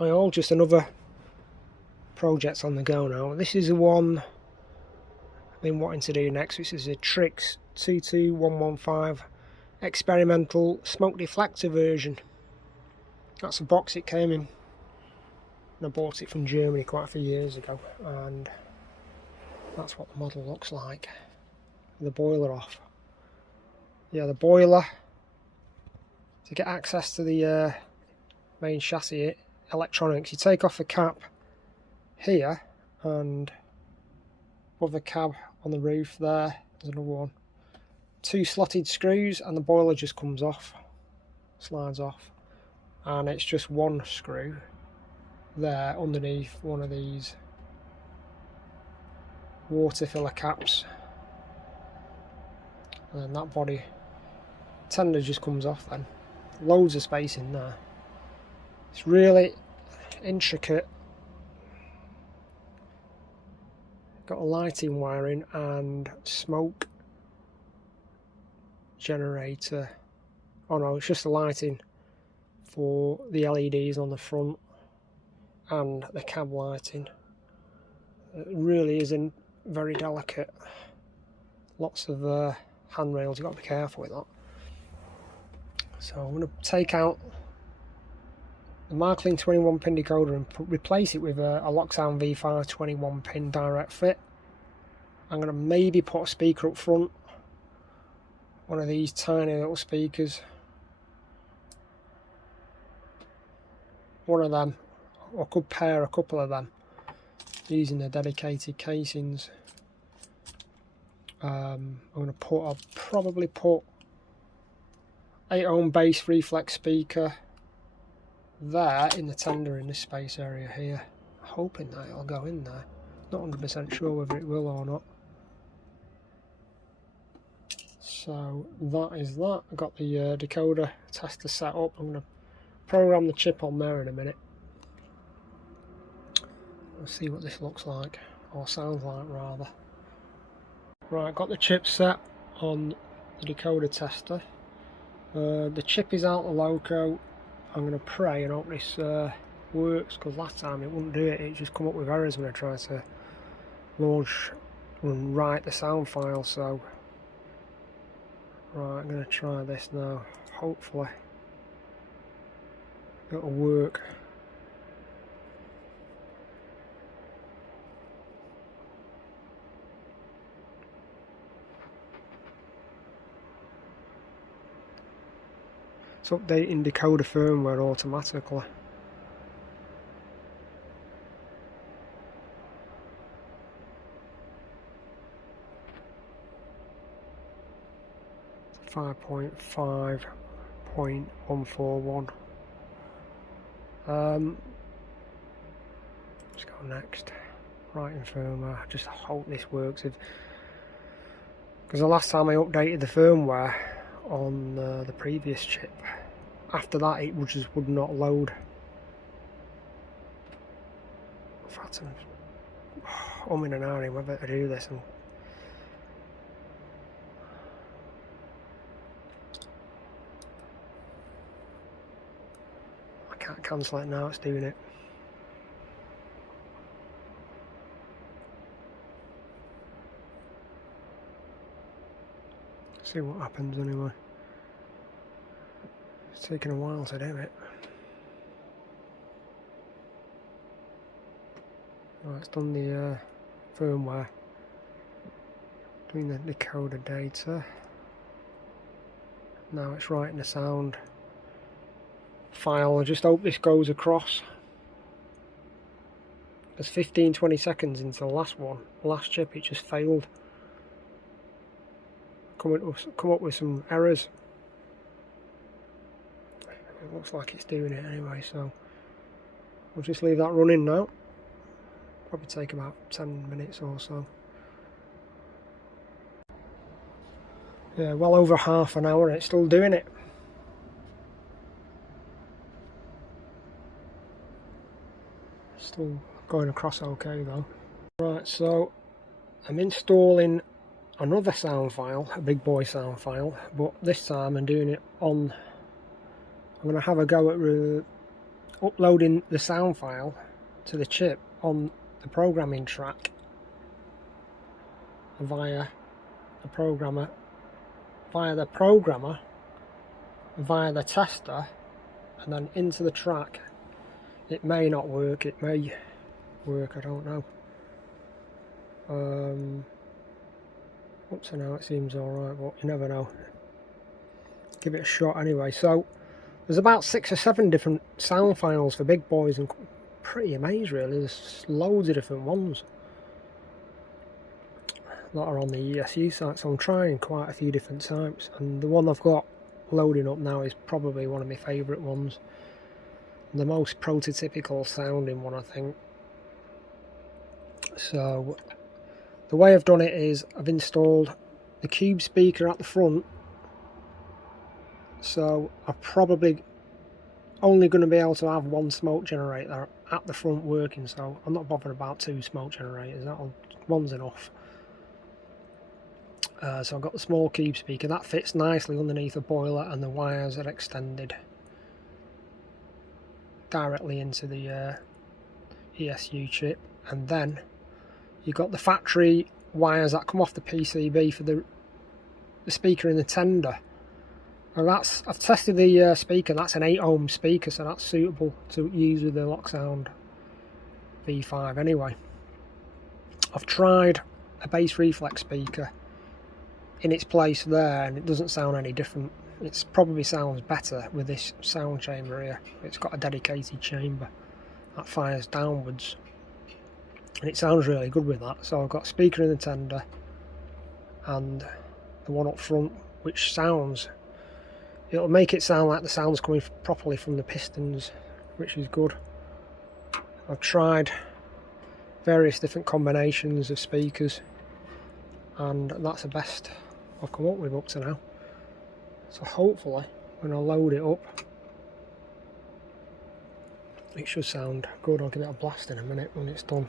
Hi all, just another project on the go now. This is the one I've been wanting to do next, which is a Trix 22115 experimental smoke deflector version. That's the box it came in, and I bought it from Germany quite a few years ago, and that's what the model looks like. The boiler off. Yeah, the boiler, to get access to the main chassis electronics, you take off the cap here, and above the cab on the roof there's another one. 2 slotted screws, and the boiler just comes off, slides off, and it's just one screw there underneath one of these water filler caps, and then that body tender just comes off. Then loads of space in there. It's really intricate. Got a lighting wiring and smoke generator. Oh no, it's just the lighting for the LEDs on the front and the cab lighting. It really isn't very delicate. Lots of handrails, you've got to be careful with that. So I'm going to take out the Marklin 21 pin decoder and replace it with a Locksound V5 21 pin direct fit. I'm going to maybe put a speaker up front, one of these tiny little speakers, one of them, or I could pair a couple of them using the dedicated casings. I'm going to put, I'll probably put 8 ohm bass reflex speaker there in the tender in this space area here. Hoping that it'll go in there. Not 100% sure whether it will or not. So that is that. I've got the decoder tester set up. I'm going to program the chip on there in a minute. Let's see what this looks like, or sounds like rather. Right, got the chip set on the decoder tester. The chip is out the LOCO. I'm going to pray and hope this works, because last time it wouldn't do it. It just come up with errors when I tried to launch and write the sound file. So right, I'm going to try this now. Hopefully it'll work. It's updating decoder firmware automatically. It's 5.5.141. Let's go next. Writing firmware. Just hope this works. Because the last time I updated the firmware on the previous chip, after that it would not load. In fact, I'm in an hurry whether to do this. And I can't cancel it now, it's doing it. See what happens anyway. It's taking a while to do it. Right, it's done the firmware, doing the decoder data. Now it's writing the sound file. I just hope this goes across. There's 15-20 seconds into the last one. The last chip, it just failed. Come up with some errors. It looks like it's doing it anyway, so we'll just leave that running now. Probably take about 10 minutes or so. Yeah, well over half an hour and it's still doing it. Still going across okay though. Right, so I'm installing another sound file, a big boy sound file, but this time I'm doing it on, I'm going to have a go at uploading the sound file to the chip on the programming track via the programmer, via the tester, and then into the track. It may not work, it may work, I don't know. Up to now it seems alright, but you never know. Give it a shot anyway. So there's about 6 or 7 different sound files for Big Boys, and pretty amazed really. There's loads of different ones that are on the ESU site, so I'm trying quite a few different types, and the one I've got loading up now is probably one of my favourite ones, the most prototypical sounding one, I think. So the way I've done it is I've installed the cube speaker at the front, so I'm probably only going to be able to have one smoke generator at the front working, so I'm not bothered about 2 smoke generators, one's enough. So I've got the small cube speaker that fits nicely underneath the boiler, and the wires are extended directly into the ESU chip, and then you've got the factory wires that come off the PCB for the speaker in the tender. And I've tested the speaker, that's an 8 ohm speaker, so that's suitable to use with the Locksound V5 anyway. I've tried a bass reflex speaker in its place there, and it doesn't sound any different. It probably sounds better with this sound chamber here. It's got a dedicated chamber that fires downwards, and it sounds really good with that. So I've got a speaker in the tender and the one up front, which it'll make it sound like the sound's coming properly from the pistons, which is good. I've tried various different combinations of speakers, and that's the best I've come up with up to now. So hopefully when I load it up it should sound good. I'll give it a blast in a minute when it's done.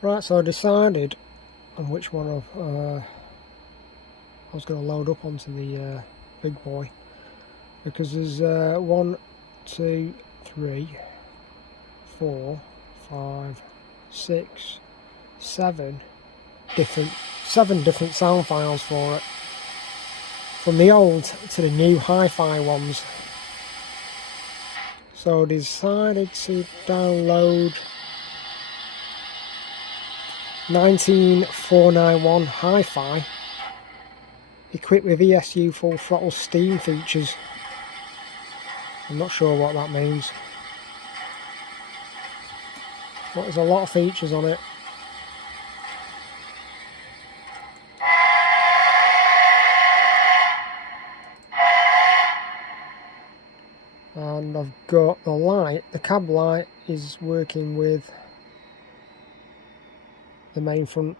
Right, so I decided on which one I was going to load up onto the Big Boy, because there's 1, 2, 3, 4, 5, 6, 7 different sound files for it, from the old to the new hi-fi ones. So I decided to download 19491 Hi-Fi, equipped with ESU full throttle steam features. I'm not sure what that means, but there's a lot of features on it. And I've got the light, the cab light is working with the main front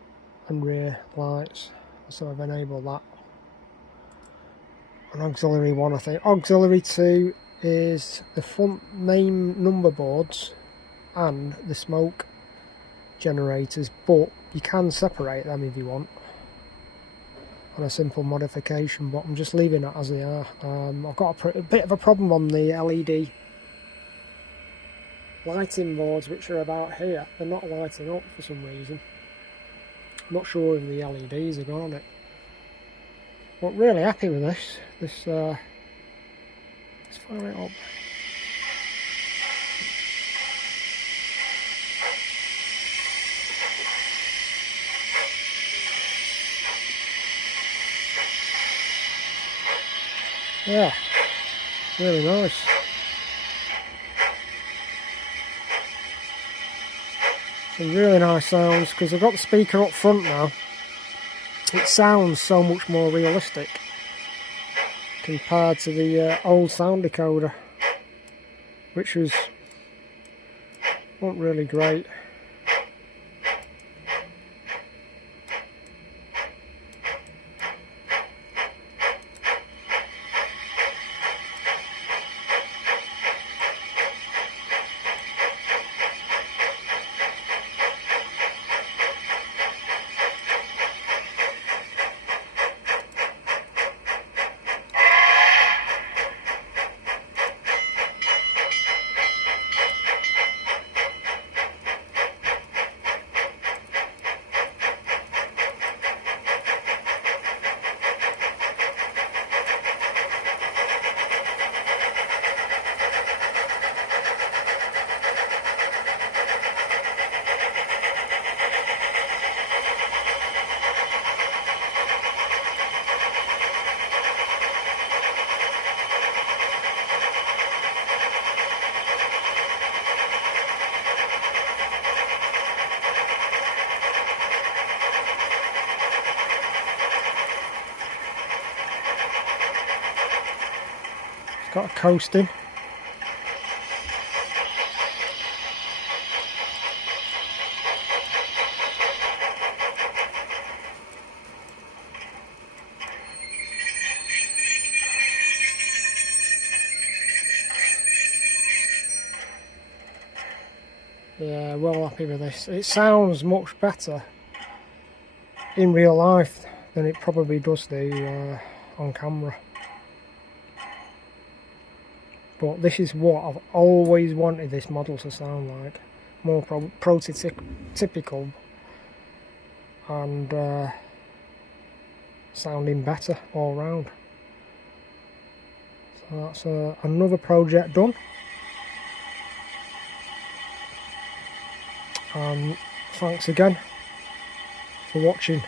and rear lights, so I've enabled that. An auxiliary 1, I think. Auxiliary 2 is the front main number boards and the smoke generators, but you can separate them if you want on a simple modification, but I'm just leaving it as they are. I've got a bit of a problem on the LED lighting boards, which are about here. They're not lighting up for some reason. Not sure if the LEDs are gone on it, but really happy with this. Let's fire it up. Yeah, really nice. Some really nice sounds, because I've got the speaker up front now. It sounds so much more realistic compared to the old sound decoder, which wasn't really great. got a coasting. Yeah, well happy with this. It sounds much better in real life than it probably does on camera. But this is what I've always wanted this model to sound like. More prototypical and sounding better all round. So that's another project done. And thanks again for watching.